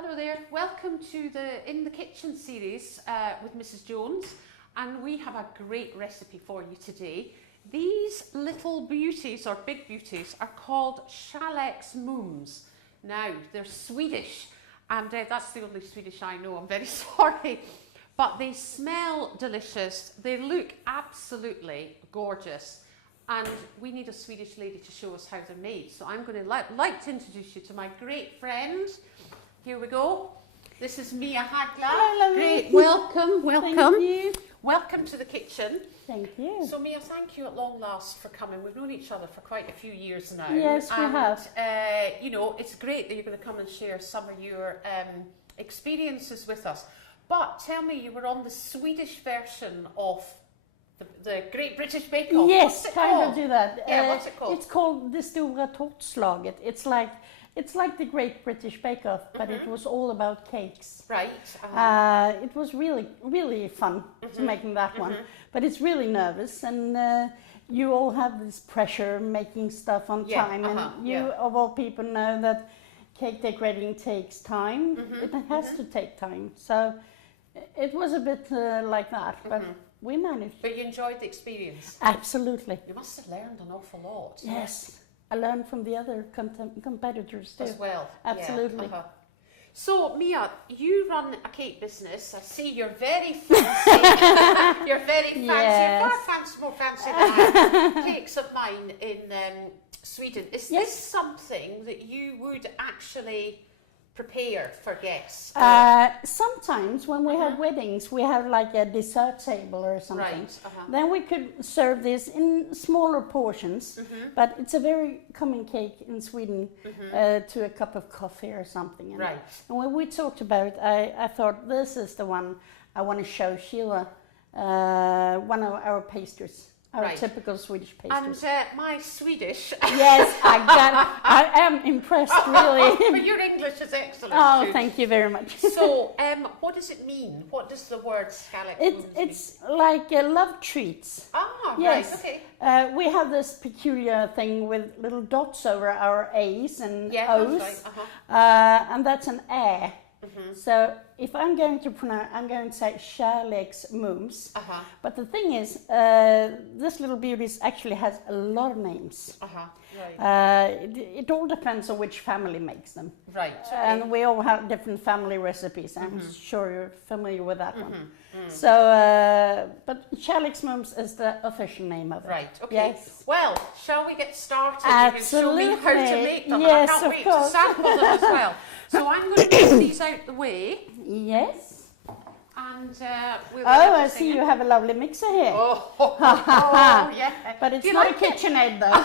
Hello there, welcome to the In the Kitchen series with Mrs. Jones, and we have a great recipe for you today. These little beauties, or big beauties, are called Kärleksmums. Now, they're Swedish, and that's the only Swedish I know, I'm very sorry. But they smell delicious, they look absolutely gorgeous, and we need a Swedish lady to show us how they're made. So I'm going to like to introduce you to my great friend. Here we go. This is Mia Hagla. Hello, great, welcome. Thank you. Welcome to the kitchen. Thank you. So Mia, thank you at long last for coming. We've known each other for quite a few years now. Yes, we have. You know, it's great that you're going to come and share some of your experiences with us. But tell me, you were on the Swedish version of the Great British Bake Off. Yes, what's it kind called? of do that. Yeah, what's it called? It's called Det Stora Tårtslaget. It's like the Great British Bake Off, but it was all about cakes. Right. It was really fun to making that one, but it's really nervous, and you all have this pressure making stuff on time, and you of all people know that cake decorating takes time. It has to take time, so it was a bit like that, but we managed. But you enjoyed the experience? Absolutely. You must have learned an awful lot. Yes. I learned from the other competitors too. As well. Absolutely. Yeah. So Mia, you run a cake business. I see you're very fancy. You're very fancy. Yes. You're far more fancy than I. Cakes of mine in Sweden. Is this something that you would actually prepare for guests? Sometimes when we have weddings, we have like a dessert table or something. Right. Then we could serve this in smaller portions, but it's a very common cake in Sweden to a cup of coffee or something. And, Right. and when we talked about it, I thought this is the one I want to show Sheila, one of our pastries. Our typical Swedish pastries. And my Swedish. Yes, I am impressed, really. But your English is excellent. Oh, too. thank you very much. So, what does it mean? What does the word Kärleksmums mean? It's like love treats. Ah, Yes. right, okay. We have this peculiar thing with little dots over our A's and O's, that's right. and that's an A. So if I'm going to pronounce, I'm going to say Kärleksmums. But the thing is, this little beauty actually has a lot of names. Right. It all depends on which family makes them. Right. Okay. And we all have different family recipes. I'm sure you're familiar with that one. So, but Kärleksmums is the official name of it. Right. Okay. Yes. Well, shall we get started? Absolutely. You can show me how to make them. Yes, I can't of wait course. to sample them as well. So I'm going to move these out the way. Yes. And we'll I see you have a lovely mixer here. Oh, yeah. But it's Do you not like a KitchenAid though.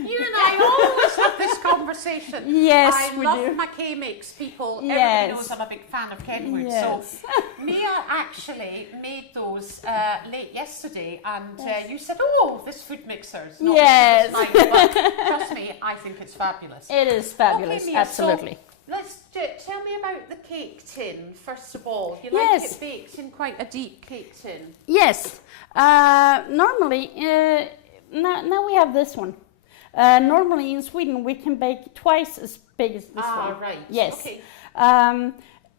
You and I always have this conversation. Yes, I we love do. my K-Mix people. Yes. Everybody knows I'm a big fan of Kenwood. Yes. So Mia actually made those late yesterday, and you said, "Oh, this food mixer is not Yes. mine." But trust me, I think it's fabulous. It is fabulous, Okay, Mia, absolutely. So let's tell me about the cake tin first of all. You Yes. like it baked in quite a deep cake tin. Yes. Normally, now we have this one. Normally in Sweden we can bake twice as big as this one. Right. Yes. Okay.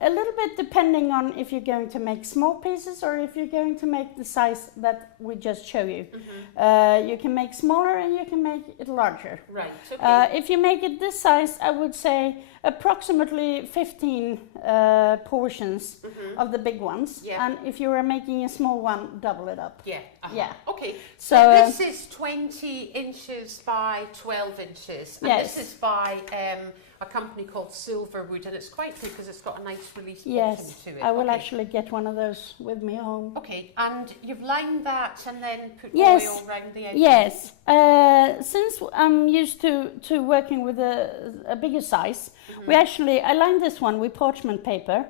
A little bit depending on if you're going to make small pieces or if you're going to make the size that we just show you. You can make smaller and you can make it larger. Right. Okay. If you make it this size, I would say approximately 15 portions of the big ones. Yeah. And if you are making a small one, double it up. Yeah. Yeah. Okay. So, this is 20 inches by 12 inches. And Yes. this is by a company called Silverwood, and it's quite good because it's got a nice release Yes, bottom to it. I will Okay. actually get one of those with me home. Okay, and you've lined that and then put Yes. oil around the edge. Yes, since I'm used to working with a bigger size, I lined this one with parchment paper,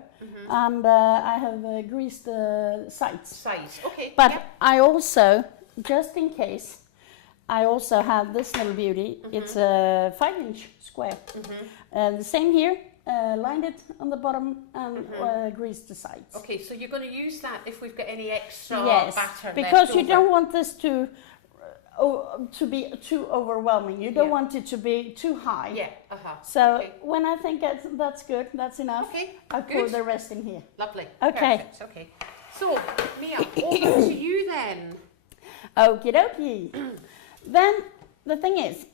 and I have greased the sides. Size. Okay. But yeah. I also, just in case, I also have this little beauty. It's a 5-inch square. The same here. Lined it on the bottom and greased the sides. Okay, so you're going to use that if we've got any extra Yes, batter because left you over. don't want this to to be too overwhelming. You don't want it to be too high. Yeah. So okay. when I think that's good, that's enough. Okay. I'll pour the rest in here. Lovely. Okay. Perfect. Okay. So, Mia, over to you then. Okie dokie. Then the thing is,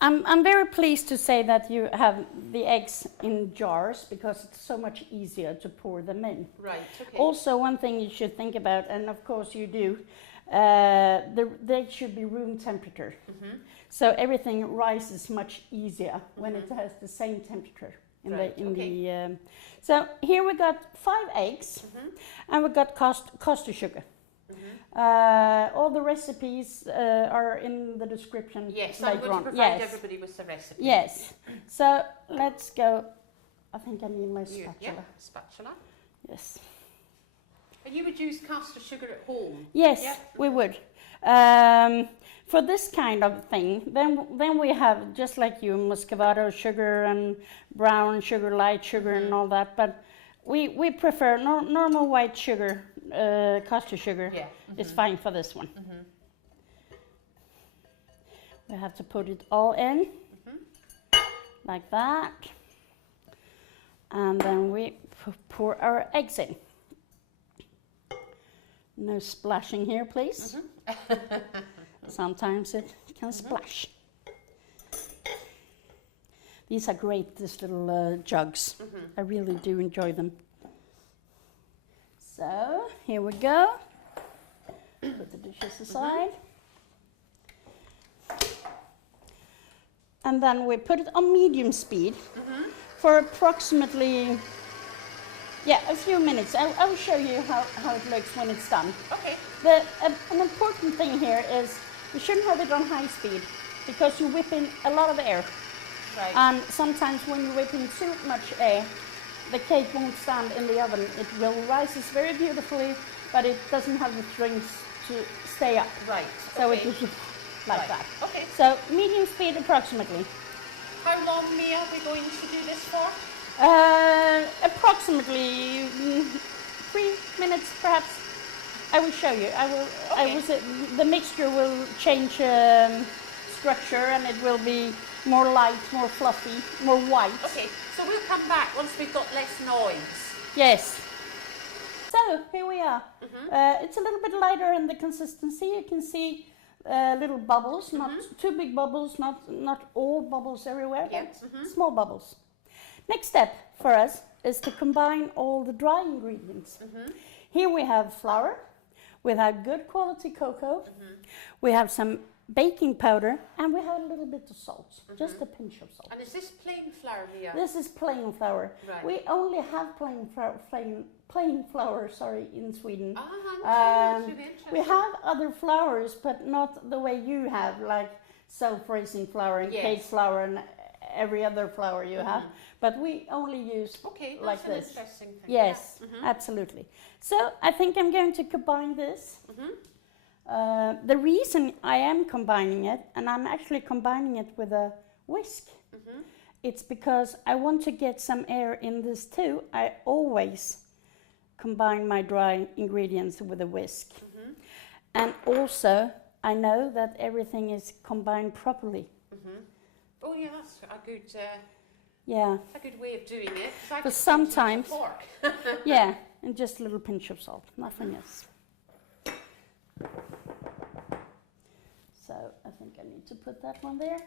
I'm very pleased to say that you have the eggs in jars because it's so much easier to pour them in. Right. Okay. Also, one thing you should think about, and of course you do, they should be room temperature. So everything rises much easier when it has the same temperature. So here we got 5 eggs, and we got caster sugar. All the recipes are in the description. Yes, I'm going to provide everybody with the recipe. Yes. So let's go. I think I need my spatula. Yeah, spatula. Yes. And you would use caster sugar at home? Yes, we would. For this kind of thing, then we have, just like you, muscovado sugar and brown sugar, light sugar and all that, but we prefer normal white sugar, caster sugar is fine for this one. We have to put it all in, like that, and then we pour our eggs in. No splashing here, please. Sometimes it can splash. These are great, these little jugs. I really do enjoy them. So, here we go. Put the dishes aside. And then we put it on medium speed for approximately, a few minutes. I will show you how it looks when it's done. Okay. An important thing here is you shouldn't have it on high speed because you whip in a lot of air. Right. And sometimes when you whip in too much air, the cake won't stand in the oven. It will rises very beautifully, but it doesn't have the strings to stay up. Right. So it is like that. Okay. So medium speed approximately. How long, Mia, are we going to do this for? Approximately 3 minutes, perhaps. I will show you. The mixture will change structure, and it will be more light, more fluffy, more white. Okay, so we'll come back once we've got less noise. Yes. So here we are. It's a little bit lighter in the consistency. You can see little bubbles, not too big bubbles, not all bubbles everywhere, but small bubbles. Next step for us is to combine all the dry ingredients. Here we have flour, we have good quality cocoa, we have some baking powder, and we have a little bit of salt, just a pinch of salt. And is this plain flour, Mia? This is plain flour. Right. We only have plain flour, in Sweden. That's really interesting. We have other flours, but not the way you have, like self-raising flour and cake flour and every other flour you have. But we only use like this. Interesting thing. Yes, absolutely. So I think I'm going to combine this. The reason I am combining it, and I'm actually combining it with a whisk, it's because I want to get some air in this too. I always combine my dry ingredients with a whisk. And also, I know that everything is combined properly. Oh yeah, that's a good, a good way of doing it. But sometimes, and just a little pinch of salt, nothing else. So I think I need to put that one there.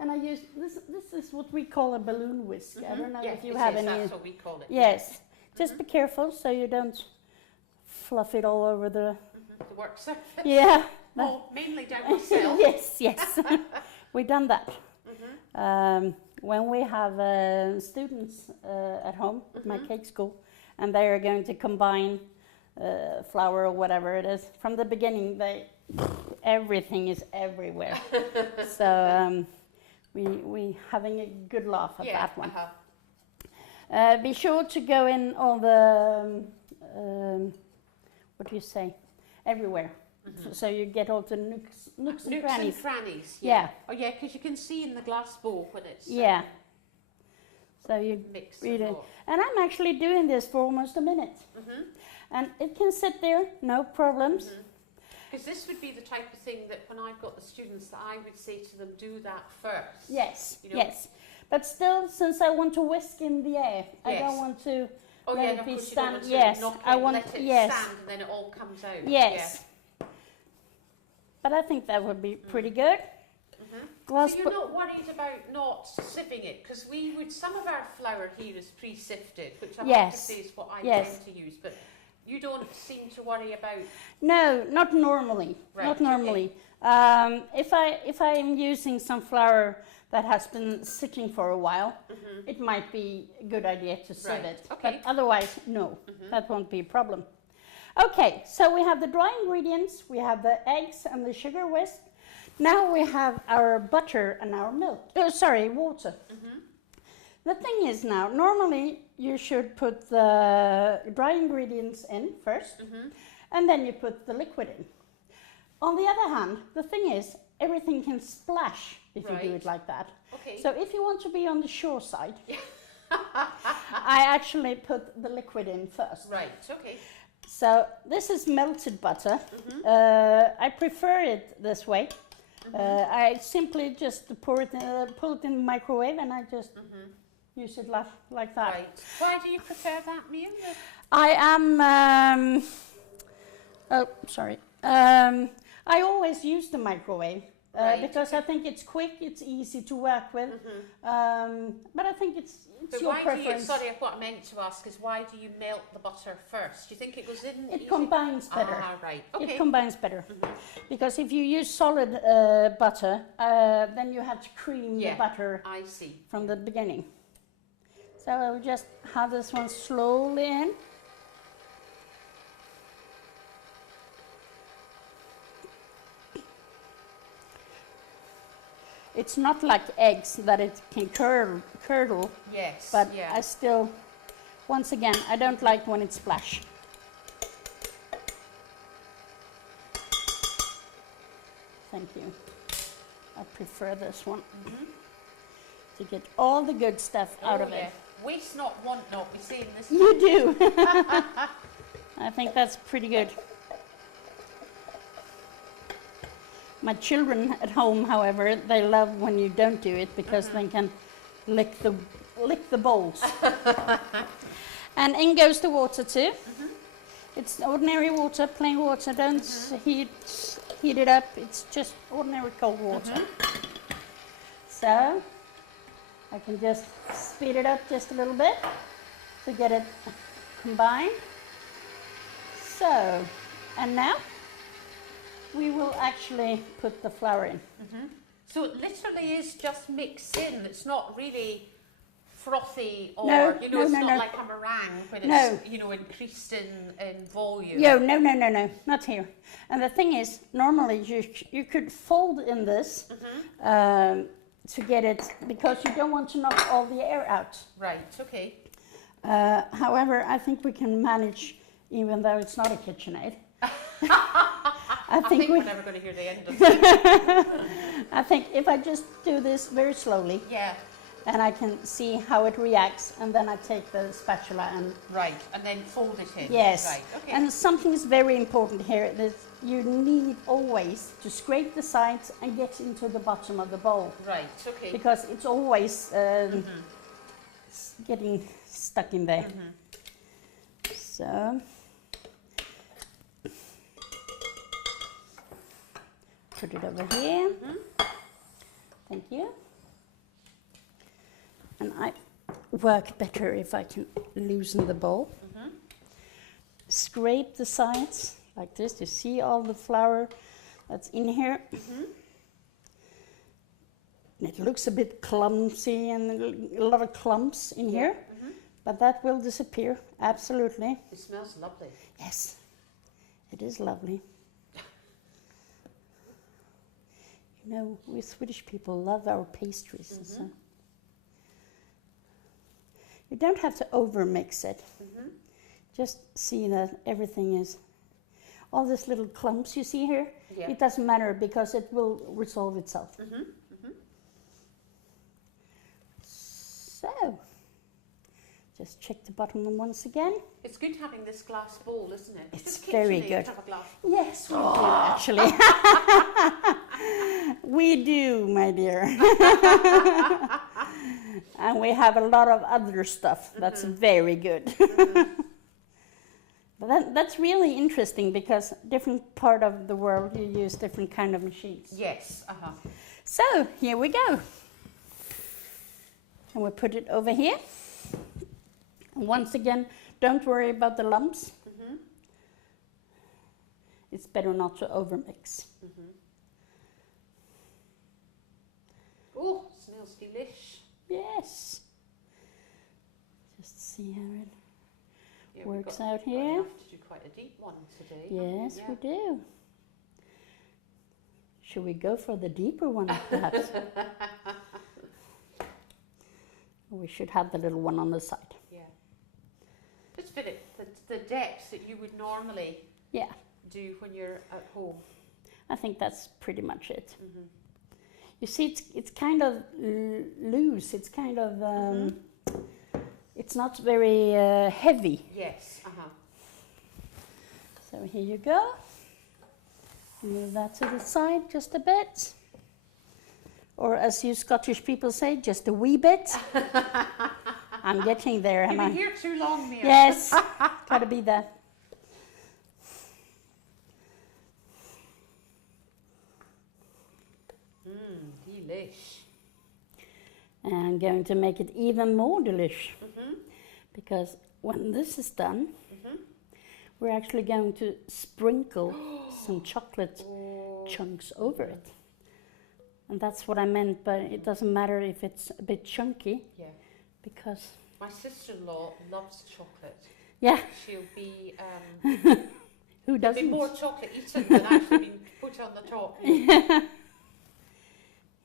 And I use, this is what we call a balloon whisk. I don't know if you have any. That's what we call it. Yes. Just be careful so you don't fluff it all over the work surface. Yeah. Oh, mainly down myself. Yes. We've done that. When we have students at home at my cake school, and they are going to combine flour or whatever it is, from the beginning, everything is everywhere. So we having a good laugh at that one. Be sure to go in all the what do you say? Everywhere. So you get all the nooks and crannies. Yeah. Oh yeah, because you can see in the glass bowl when it's so you mix read it. And I'm actually doing this for almost a minute. And it can sit there, no problems. Because this would be the type of thing that when I've got the students that I would say to them, do that first. Yes, you know? yes. But still, since I want to whisk in the air, I Yes. don't want to Oh let yeah, it no, of be course you don't stand. want to Yes, knock I it, want. let it Yes, stand and then it all comes out. yes. But I think that would be pretty good. So you're not worried about not sieving it? Because some of our flour here is pre-sifted, which I have to say is what I tend to use, but you don't seem to worry about... No, not normally. Right, not normally. If I am using some flour that has been sitting for a while, it might be a good idea to sieve it. Okay. But otherwise, no, that won't be a problem. Okay, so we have the dry ingredients, we have the eggs and the sugar whisk. Now we have our butter and our milk. Water. The thing is now, normally you should put the dry ingredients in first, and then you put the liquid in. On the other hand, the thing is, everything can splash if you do it like that. Okay. So if you want to be on the sure side, I actually put the liquid in first. Right, okay. So this is melted butter. I prefer it this way. I simply just pull it in the microwave and I just use it like that. Right. Why do you prefer that, Mia? I am... I always use the microwave because I think it's quick, it's easy to work with. But I think it's your preference. What I meant to ask is why do you melt the butter first? Do you think it goes in? It combines better. Ah, right. Okay. It combines better. Because if you use solid butter, then you have to cream the butter from the beginning. So I will just have this one slowly in. It's not like eggs that it can curdle. Yes. But I still, once again, I don't like when it splash. Thank you. I prefer this one to get all the good stuff out of it. Waste not, want not. We say in this. You do. I think that's pretty good. My children at home, however, they love when you don't do it because they can lick the bowls. And in goes the water too. It's ordinary water, plain water. Don't heat it up. It's just ordinary cold water. So I can just speed it up just a little bit to get it combined. So, and now we will actually put the flour in. So it literally is just mixed in. It's not really frothy or, it's not like a meringue when it's, increased in volume. No, not here. And the thing is, normally you could fold in this to get it, because you don't want to knock all the air out. Right, okay. However, I think we can manage, even though it's not a KitchenAid. I think we're never going to hear the end of it. I think if I just do this very slowly, and I can see how it reacts, and then I take the spatula and... Right, and then fold it in. Yes, right, okay. And something is very important here, that you need always to scrape the sides and get into the bottom of the bowl. Right, okay. Because it's always getting stuck in there. So... put it over here. Thank you. And I work better if I can loosen the bowl. Scrape the sides like this to see all the flour that's in here. And it looks a bit clumsy and a lot of clumps in here, but that will disappear, absolutely. It smells lovely. Yes, it is lovely. You know, we Swedish people love our pastries. So you don't have to over mix it. Just see that everything is, all these little clumps you see here, it doesn't matter because it will resolve itself. So, Just check the bottom once again. It's good having this glass bowl, isn't it? It's very good. Have a glass. Yes, we do actually. We do, my dear. And we have a lot of other stuff that's very good. But that's really interesting because different part of the world you use different kind of machines. Yes. So here we go. And we put it over here. And once again, don't worry about the lumps. It's better not to overmix. Oh, smells delish. Yes. Just see how it Yeah, works out here. We have to do quite a deep one today. Yes, we do. Should we go for the deeper one, perhaps? We should have the little one on the side. Yeah. Just fit it the depth that you would normally do when you're at home. I think that's pretty much it. You see, it's kind of loose. It's kind of it's not very heavy. Yes. So here you go. Move that to the side just a bit. Or as you Scottish people say, just a wee bit. I'm getting there, am I? You've been here too long, Mia. Yes, gotta be there. Delish. And I'm going to make it even more delish. Because when this is done, we're actually going to sprinkle some chocolate chunks over it. And that's what I meant, but it doesn't matter if it's a bit chunky. Yeah. Because my sister-in-law loves chocolate. Yeah. She'll be who doesn't? There'll be more chocolate eaten than actually being put on the top. Yeah.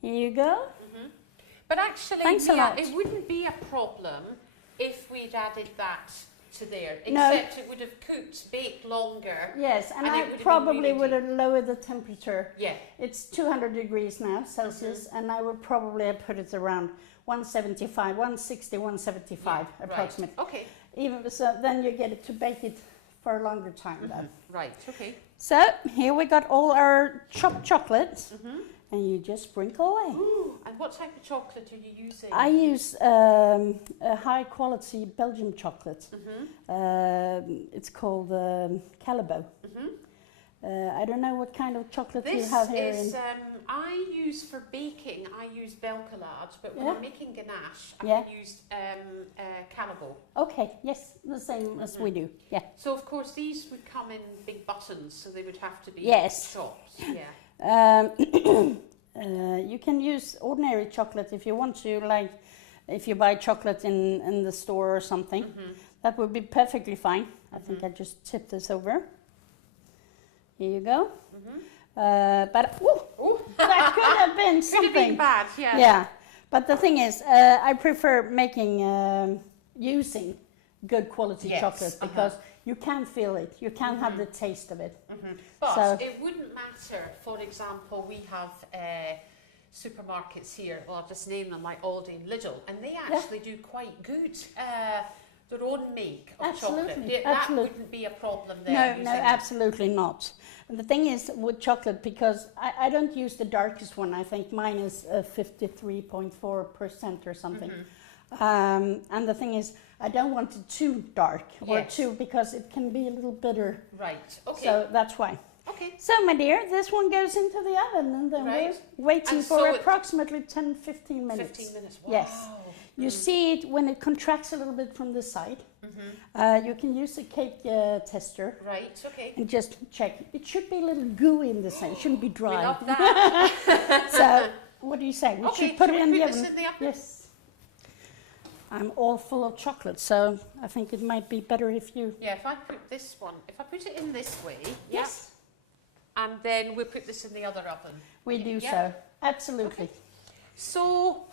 Here you go. But actually, Mia, it wouldn't be a problem if we'd added that to there, except it would have baked longer. Yes, and I probably would have lowered the temperature. Yeah. It's 200 degrees now, Celsius, and I would probably have put it around 175, 160, 175 approximately. Right. Okay. Even so, then you get it to bake it for a longer time then. Right, okay. So here we got all our chopped chocolates. And you just sprinkle away. Ooh, and what type of chocolate are you using? I use a high quality Belgian chocolate. It's called Callebaut. I don't know what kind of chocolate you have here. This is, I use for baking, I use Belcolade, but when I'm making ganache, I use Callebaut. Okay, yes, the same as we do, yeah. So of course these would come in big buttons, so they would have to be chopped, you can use ordinary chocolate if you want to, like if you buy chocolate in the store or something. That would be perfectly fine. I think I just tip this over. Here you go. But that could have been something. Could have been bad, yeah. Yeah, but the thing is, I prefer making using good quality chocolate because you can feel it. You can have the taste of it. But it wouldn't matter. For example, we have supermarkets here. Well, I'll just name them like Aldi and Lidl, and they actually do quite good. Their own make of chocolate. That wouldn't be a problem there. No, absolutely not. And the thing is with chocolate, because I don't use the darkest one. I think mine is 53.4% or something. And the thing is, I don't want it too dark or too, because it can be a little bitter. Right, okay. So that's why. Okay. So, my dear, this one goes into the oven, and then we're waiting for approximately 10-15 minutes. 15 minutes, wow. Yes. You see it when it contracts a little bit from the side. You can use a cake tester. Right, okay. And just check. It should be a little gooey in the side. It shouldn't be dry. We love that. So, what do you say? We should put it in the oven. This in the oven? Yes. I'm all full of chocolate, so I think it might be better if you... Yeah, if I put it in this way, yes, and then we'll put this in the other oven. We do so, absolutely. Okay. So,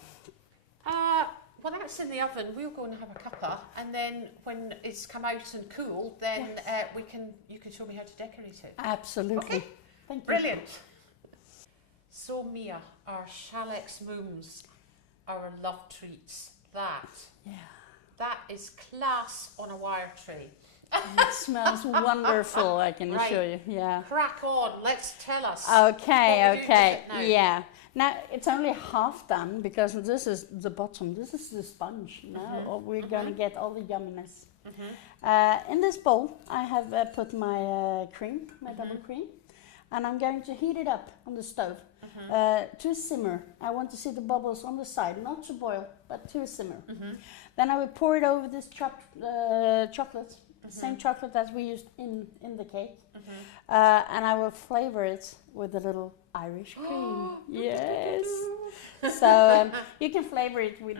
when that's in the oven, we'll go and have a cuppa, and then when it's come out and cool, then you can show me how to decorate it. Absolutely. Okay. Thank you. Brilliant. So, Mia, our Shalex Mooms, our love treats. That That is class on a wire tray. It smells wonderful, I can assure you. Yeah. Crack on. Let's tell us. Okay, okay. Now. Yeah. Now it's only half done because this is the bottom. This is the sponge. Now we're going to get all the yumminess. In this bowl, I have put my cream, my double cream, and I'm going to heat it up on the stove to simmer. I want to see the bubbles on the side, not to boil, but to simmer. Then I will pour it over this chocolate. Same chocolate as we used in the cake, and I will flavor it with a little Irish cream. Yes. So you can flavor it with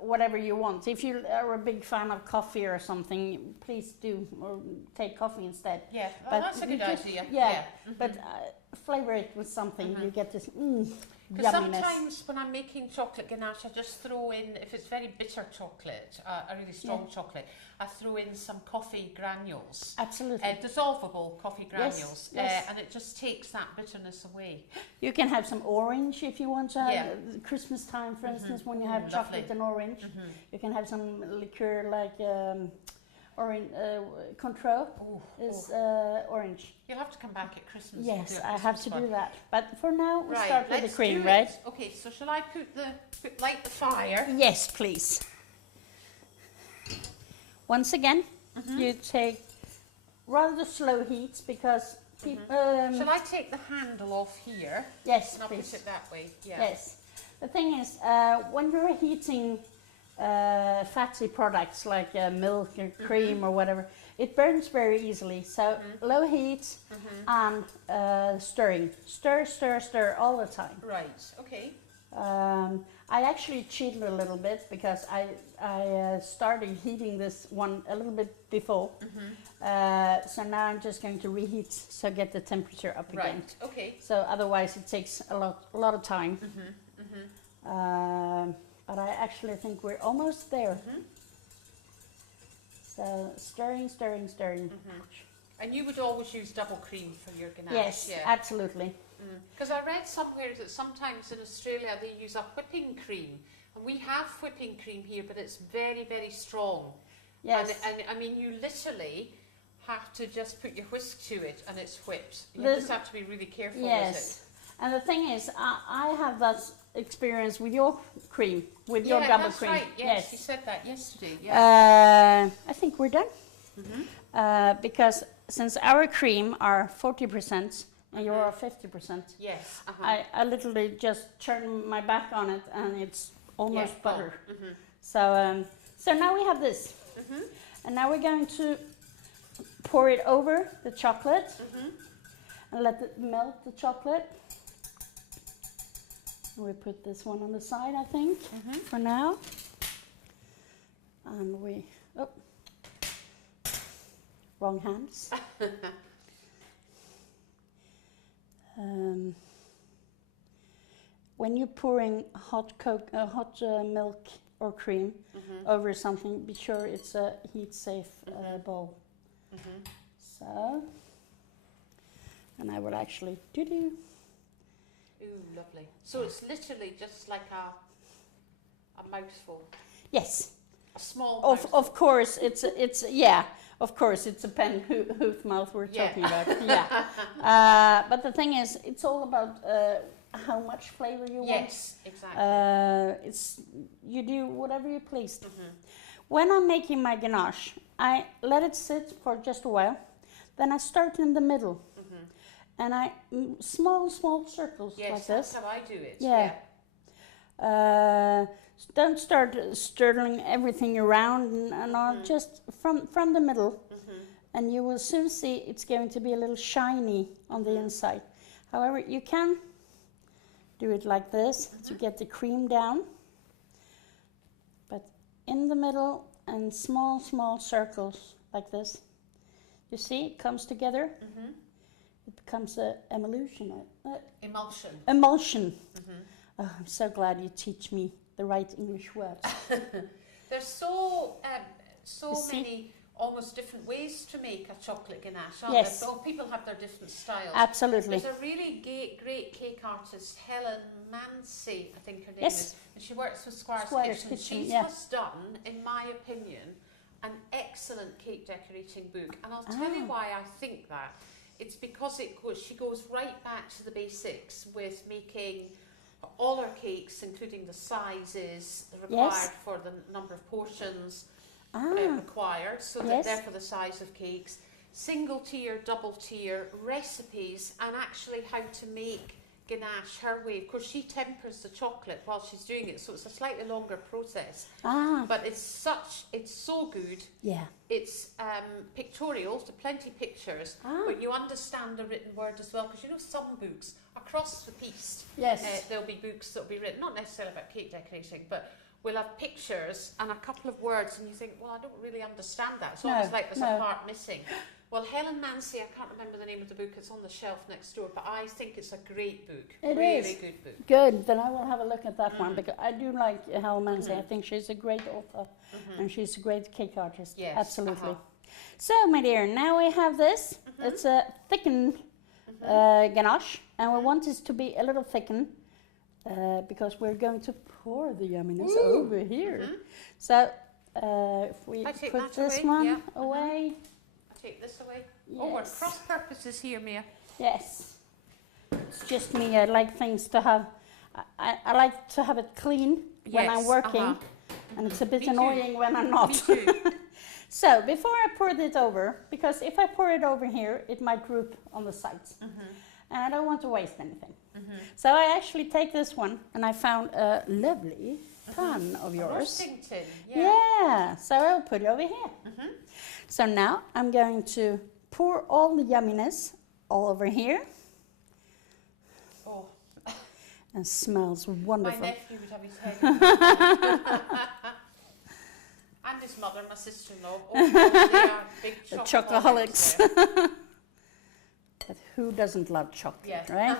whatever you want. If you are a big fan of coffee or something, please do, or take coffee instead. Yeah, but that's a good idea. Yeah, but flavor it with something. You get this because yumminess. sometimes when I'm making chocolate ganache, I just throw in, if it's very bitter chocolate, a really strong chocolate, I throw in some coffee granules. Absolutely. Dissolvable coffee granules. Yes. And it just takes that bitterness away. You can have some orange if you want to have Christmas time, for instance, when you have chocolate and orange. You can have some liqueur like orange, Cointreau is orange. You'll have to come back at Christmas. Yes, I have to do that. But for now, we right, start with the cream, right? Okay, so shall I light the fire? Yes, please. Once again, you take rather slow heats because people... shall I take the handle off here? Yes, and I'll please. put it that way. Yeah. Yes. The thing is, when you're heating fatty products like milk or cream or whatever, it burns very easily. So low heat and stirring. Stir all the time. Right, okay. I actually cheated a little bit because I started heating this one a little bit before. So now I'm just going to reheat, so get the temperature up again. Right, okay. So otherwise it takes a lot of time. But I actually think we're almost there. So stirring. And you would always use double cream for your ganache? Yes, absolutely. Because I read somewhere that sometimes in Australia they use a whipping cream. And we have whipping cream here, but it's very, very strong. Yes. And I mean, you literally have to just put your whisk to it and it's whipped. You just have to be really careful with it. And the thing is, I have that experience with your cream, with your double cream. Right. Yes, you said that yesterday. Yeah. I think we're done. Because since our cream are 40% and you are 50%, yes. I literally just turn my back on it and it's almost butter. So now we have this. And now we're going to pour it over the chocolate and let it melt the chocolate. We put this one on the side, I think, for now. And we, wrong hands. When you're pouring hot milk or cream over something, be sure it's a heat-safe bowl. So, and I will actually Ooh, lovely. So it's literally just like a mouthful. Yes. A small mouthful. Of course, it's of course it's a pen whose mouth we're talking about. Yeah. But the thing is, it's all about how much flavor you want. Yes, exactly. You do whatever you please. When I'm making my ganache, I let it sit for just a while. Then I start in the middle. And I small circles like this. That's how I do it. Yeah. Don't start stirring everything around and all, just from the middle. And you will soon see it's going to be a little shiny on the inside. However, you can do it like this to get the cream down. But in the middle and small circles like this. You see, it comes together. It becomes an emulsion. Emulsion. Oh, I'm so glad you teach me the right English words. There's so many almost different ways to make a chocolate ganache, aren't Yes. there? So people have their different styles. Absolutely. There's a really great cake artist, Helen Mancy, I think her name Yes. is, and she works with Squire's Kitchen. Kitchen, She yeah. has done, in my opinion, an excellent cake decorating book, and I'll tell you why I think that. It's because she goes right back to the basics with making all her cakes, including the sizes required for the number of portions required, so that they're for the size of cakes, single tier, double tier, recipes, and actually how to make ganache her way. Of course, she tempers the chocolate while she's doing it, so it's a slightly longer process. But it's so good. Yeah. It's pictorial, so plenty of pictures, but you understand the written word as well, because you know some books across the piece, there'll be books that'll be written, not necessarily about cake decorating, but we'll have pictures and a couple of words, and you think, well, I don't really understand that. It's almost like there's a part missing. Well, Helen Mancy, I can't remember the name of the book, it's on the shelf next door, but I think it's a great book. Really good book. Good, then I will have a look at that one, because I do like Helen Mancy. I think she's a great author, and she's a great cake artist. Yes. Absolutely. So, my dear, now we have this. It's a thickened ganache, and we want this to be a little thickened, because we're going to pour the yumminess over here. So, if we put this one away. Take this away. Yes. Oh, we're cross purposes here, Mia. Yes. It's just me. I like things to have. I like to have it clean when I'm working, and it's a bit annoying when I'm not. Me too. So before I pour it over, because if I pour it over here, it might droop on the sides, and I don't want to waste anything. So I actually take this one, and I found a lovely pan of yours. A roasting tin. Yeah. So I'll put it over here. So now I'm going to pour all the yumminess all over here. Oh. And smells wonderful. My nephew would have his head in his and his mother, my sister-in-law. Oh, they are big chocoholics. But who doesn't love chocolate, right?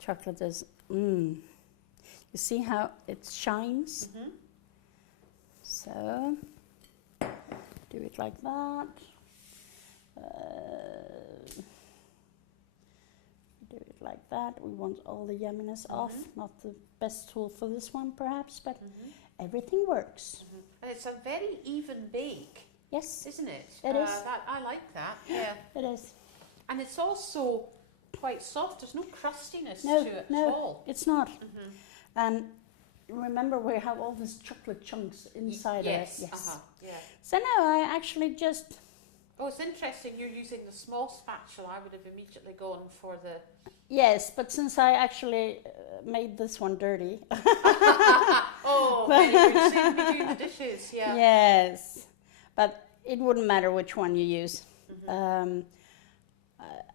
Chocolate is, You see how it shines? So, do it like that. Do it like that. We want all the yumminess off. Not the best tool for this one, perhaps, but everything works. And it's a very even bake. Yes. Isn't it? It is. I like that. Yeah. It is. And it's also quite soft. There's no crustiness No, to it at no, all. it's not. And remember, we have all these chocolate chunks inside of it. Yes. Yeah. So now I actually just. Oh, it's interesting. You're using the small spatula. I would have immediately gone for the. Yes, but since I actually made this one dirty. Oh, very good. So you'll be doing the dishes, yeah. Yes, but it wouldn't matter which one you use.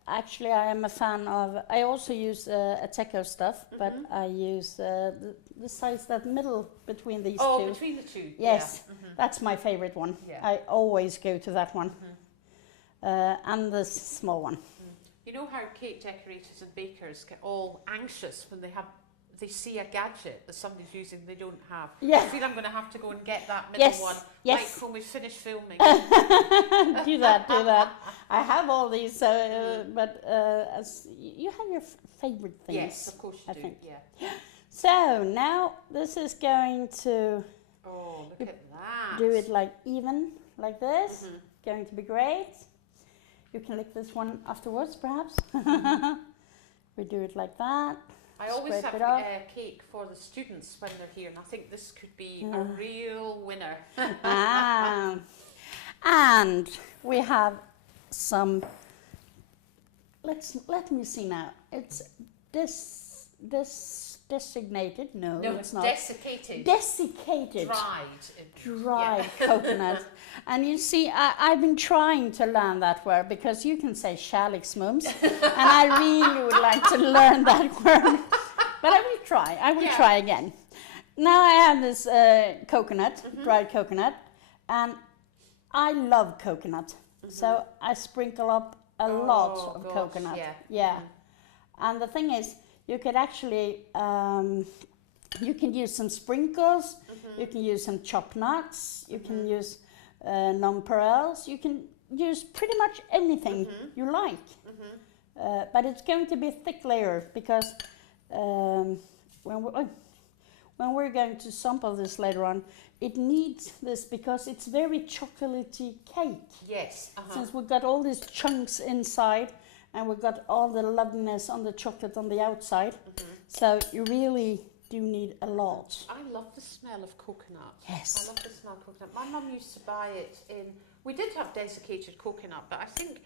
Actually, I am a fan of. I also use Ateco stuff, but I use the size that middle between these two. Oh, between the two. Yes, yeah. that's my favorite one. Yeah. I always go to that one, and the small one. You know how cake decorators and bakers get all anxious when they see a gadget that somebody's using they don't have. Yeah. I feel I'm going to have to go and get that middle one. Yes. Like when we finish filming. do that. I have all these, but as you have your favorite things. Yes, of course you do. think. Yeah. So now this is going to Oh, look at that. do it like even, like this. Going to be great. You can lick this one afterwards, perhaps. We do it like that. I always Scrape have it off. cake for the students when they're here, and I think this could be a real winner. And we have some. Let me see now. It's designated. No, No, it's not. desiccated. Desiccated. Dried. Coconut. And you see, I've been trying to learn that word, because you can say kärleksmums, and I really would like to learn that word. But I will try. I will try again. Now I have this coconut, dried coconut, and I love coconut. So I sprinkle up a lot of coconut. Yeah. And the thing is, you could actually, you can use some sprinkles, you can use some chopped nuts, you can use nonpareils. You can use pretty much anything you like. But it's going to be a thick layer because when we're going to sample this later on, it needs this because it's very chocolatey cake. Yes. Since we've got all these chunks inside and we've got all the loveliness on the chocolate on the outside. So you really do need a lot. I love the smell of coconut. Yes. I love the smell of coconut. My mum used to buy it in, we did have desiccated coconut, but I think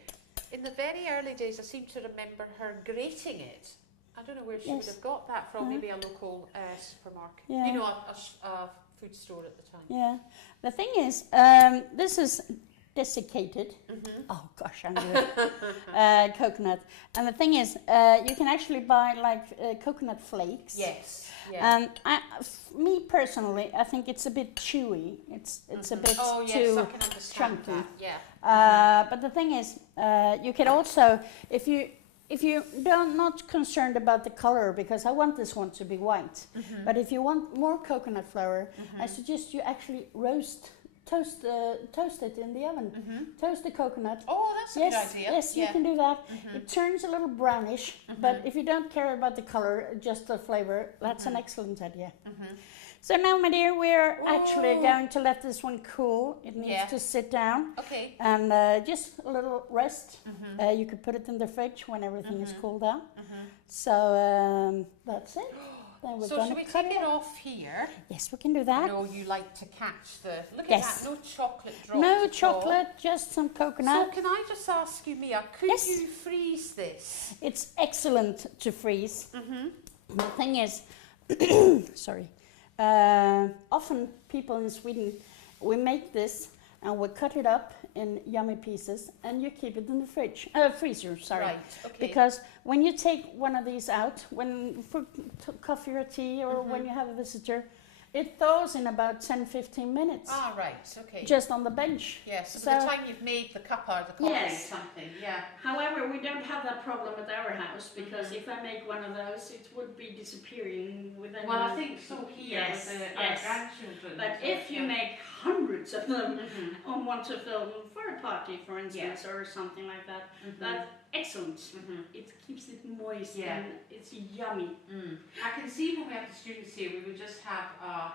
in the very early days I seem to remember her grating it. I don't know where she would have got that from, maybe a local supermarket. Yeah. You know, a food store at the time. Yeah. The thing is, this is desiccated. Oh gosh, I'm good. Coconut. And the thing is, you can actually buy like coconut flakes. Yes. Yeah. And me personally, I think it's a bit chewy. It's a bit too I can understand chunky. that. Yeah. But the thing is, you can also, if you don't not concerned about the color, because I want this one to be white, but if you want more coconut flour, I suggest you actually toast it in the oven. Toast the coconut. Oh, that's a good idea. Yes, you can do that. It turns a little brownish, but if you don't care about the color, just the flavor, that's an excellent idea. So now, my dear, we're actually going to let this one cool. It needs to sit down. Okay. And just a little rest. You could put it in the fridge when everything is cooled down. So that's it. Then we're So should we take it off here? Yes, we can do that. I know you like to catch the... Look Yes. at that, no chocolate drops No at chocolate, just some all. coconut. So can I just ask you, Mia, could you freeze this? It's excellent to freeze. The thing is, sorry, often people in Sweden, we make this and we cut it up in yummy pieces and you keep it in the freezer, sorry. Right, okay. Because when you take one of these out, for coffee or tea or when you have a visitor, it thaws in about 10-15 minutes. Ah, right, okay. Just on the bench. Yes, so by the time you've made the cuppa or the coffee or something, However, we don't have that problem at our house because if I make one of those, it would be disappearing within... Well, I think so here with our grandchildren. But if you make hundreds of them and want to film for a party, for instance, or something like that, that's excellent. It keeps it moist and it's yummy. I can see when we have the students here, we would just have a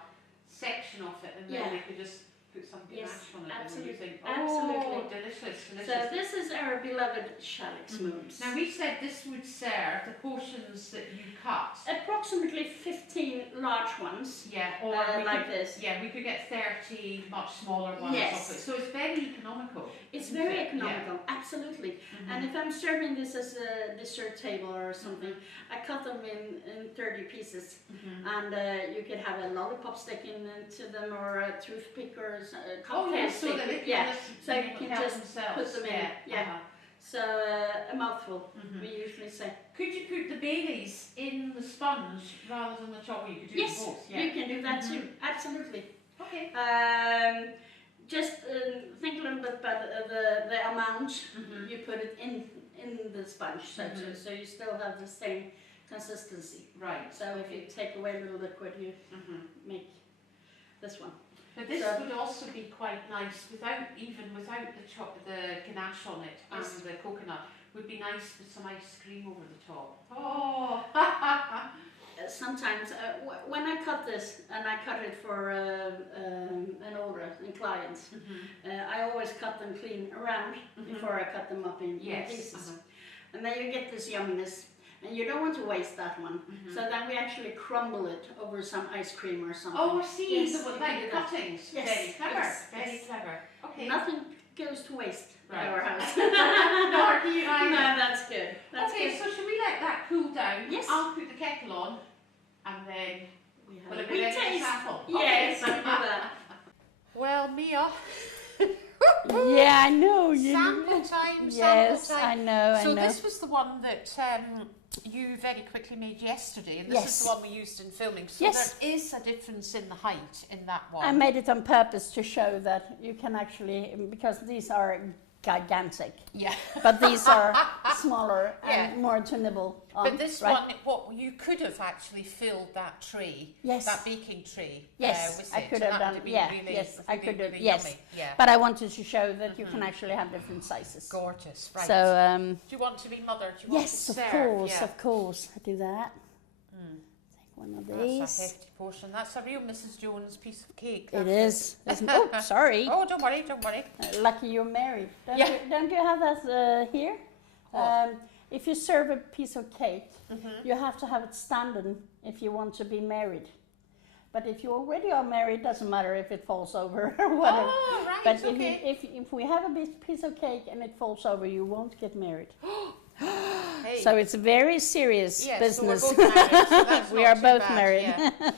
section of it and then we could just put some ganache on it. Absolutely. And you think, Absolutely. delicious, delicious. So this is our beloved shallot smooths. Now we said this would serve the portions that you cut. Approximately 15 large ones. Yeah, or like this. Yeah, we could get 30 much smaller ones Yes. of it. So it's very economical. It's very economical, absolutely. And if I'm serving this as a dessert table or something, I cut them in 30 pieces. And you could have a lollipop stick into them or a toothpick or a cocktail stick. So that they can so you can just themselves. put them in. So a mouthful, we usually say. Could you put the Baileys in the sponge rather than the chocolate? You could do both. Yes, you can do that too, absolutely. Okay. Just think a little bit about the amount you put it in the sponge, so you still have the same consistency. Right. So if you take away a little liquid, you make this one. But this would also be quite nice without the ganache on it and the coconut. Would be nice with some ice cream over the top. Oh! Sometimes when I cut this, and I cut it for an order and clients, I always cut them clean around before I cut them up in pieces. And then you get this yumminess. And you don't want to waste that one. So then we actually crumble it over some ice cream or something. Oh, I see. Yes, like cuttings. Yes. Very clever. Yes. Very clever. Okay. Nothing goes to waste at our house. Nor do you either. No, that's good. That's okay, good. so should we let that cool down? Yes. I'll put the kettle on and then we'll we taste. sample. Yes, okay. Do that. Well, Mia. Yeah, I know. Sample time, yes, sample time. I know. So this was the one that you very quickly made yesterday, and this is the one we used in filming. So there is a difference in the height in that one. I made it on purpose to show that you can actually, because these are gigantic. Yeah. But these are smaller and more to nibble on. But this one, what you could have actually filled that tray, that baking tray. Yes, with I it, could and have that done. would have been Yeah, really, yes, I could have. really Yes, yummy. Yeah. but I wanted to show that you can actually have different sizes. Gorgeous, right? So, do you want to be mother? Do you want yes, to of serve? course, Yeah. of course. I do that. Take one of these. That's a hefty portion. That's a real Mrs. Jones piece of cake. It is. Oh, sorry. Oh, don't worry, don't worry. Lucky you're married. Don't you have that here? If you serve a piece of cake, you have to have it standing if you want to be married. But if you already are married, doesn't matter if it falls over or whatever. Oh, right, but okay. if we have a piece of cake and it falls over, you won't get married. Hey. So it's a very serious business. So we're both married, so that's We not are too both bad, married. yeah.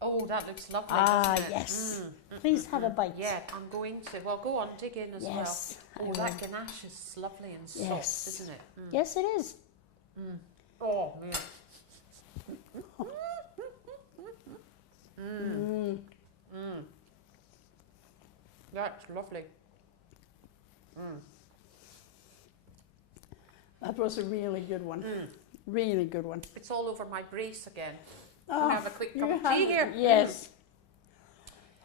Oh, that looks lovely. Ah, doesn't it? yes. Please have a bite. Yeah, I'm going to. Well, go on, dig in as Yes, well. Oh, that ganache is lovely and soft, Yes. isn't it? Yes, it is. Oh, man. That's lovely. That was a really good one. Really good one. It's all over my brace again. Oh, Have a quick you cup of have tea it. here. Yes.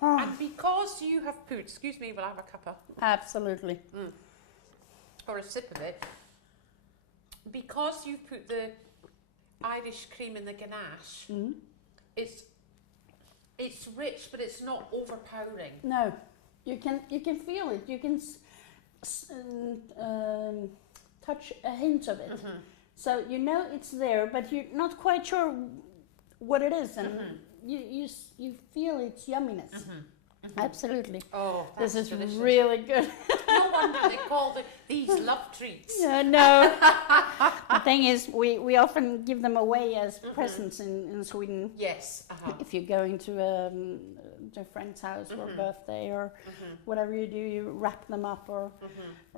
And because you have put, excuse me, we'll have a cuppa Absolutely. or a sip of it. Because you've put the Irish cream in the ganache, it's rich, but it's not overpowering. No, you can feel it. You can touch a hint of it. So you know it's there, but you're not quite sure what it is, and you feel its yumminess. Absolutely. Oh, this is delicious. really good. No wonder they call these love treats. Yeah, no. The thing is, we often give them away as presents in Sweden. Yes. If you're going to a friend's house or birthday or whatever you do, you wrap them up, or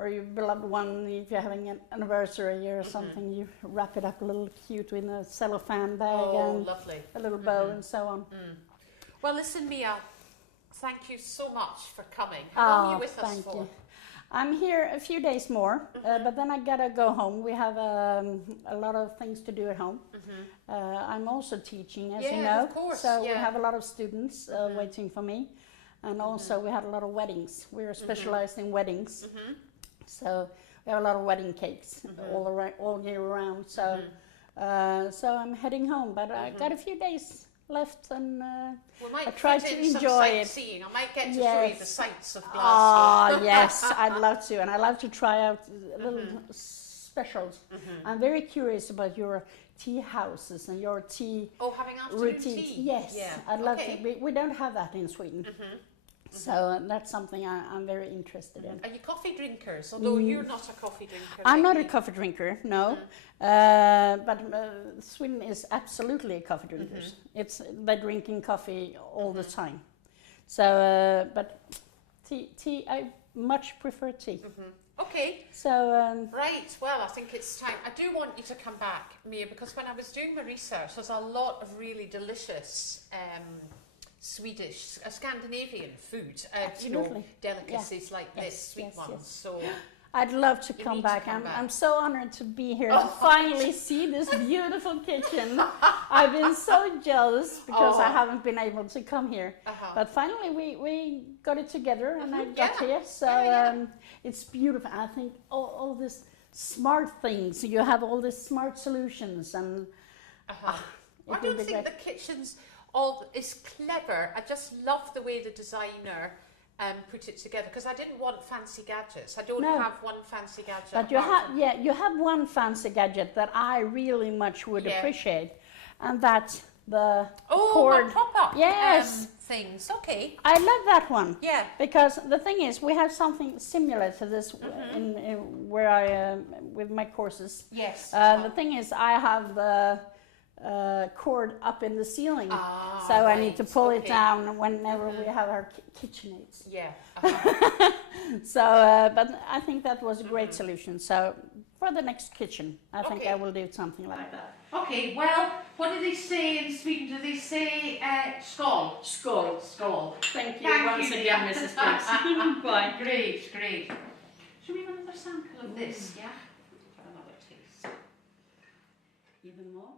your beloved one, if you're having an anniversary or something, you wrap it up a little cute in a cellophane bag and lovely. a little bow and so on. Well, listen, Mia, thank you so much for coming. How long are you with us Thank for? you. I'm here a few days more, but then I gotta go home. We have a lot of things to do at home. I'm also teaching, as you know, of course, so we have a lot of students waiting for me, and also we had a lot of weddings. We're specialized in weddings, so we have a lot of wedding cakes all year round. So, so I'm heading home, but I got a few days left, and I try to enjoy it. I might get to show you the sights of Glasgow. Ah, yes, I'd love to, and I love to try out little specials. I'm very curious about your tea houses and your tea having afternoon routines. tea. Yes, Yeah. I'd love to. We don't have that in Sweden, so that's something I'm very interested in. Are you coffee drinkers? Although you're not a coffee drinker. I'm not a maybe. coffee drinker, no. But Sweden is absolutely a coffee drinkers. They're drinking coffee all the time. So, but tea, I much prefer tea. Okay. So, right, well, I think it's time. I do want you to come back, Mia, because when I was doing my research, there's a lot of really delicious Swedish, Scandinavian food, delicacies like this, sweet ones. So I'd love to You come need to back. come back. I'm so honored to be here and finally see this beautiful kitchen. I've been so jealous because I haven't been able to come here. But finally we got it together and I got here. So it's beautiful. I think all these smart things, you have all these smart solutions and I don't think the kitchen's is clever. I just love the way the designer put it together, because I didn't want fancy gadgets. I don't have one fancy gadget. But you have one fancy gadget that I really much would appreciate, and that's the cord. My pop-up things. Okay. I love that one. Yeah. Because the thing is, we have something similar to this in where I with my courses. Yes. The thing is, I have the cord up in the ceiling, so I need to pull it down whenever we have our KitchenAids. Yeah. So, but I think that was a great solution. So, for the next kitchen, I think I will do something like that. Okay, well, what do they say in Sweden? Do they say skål? Skål. Skål. Thank you once again, Mrs. Briggs. Bye. Great, great. Should we this, yeah? For another taste. Even more?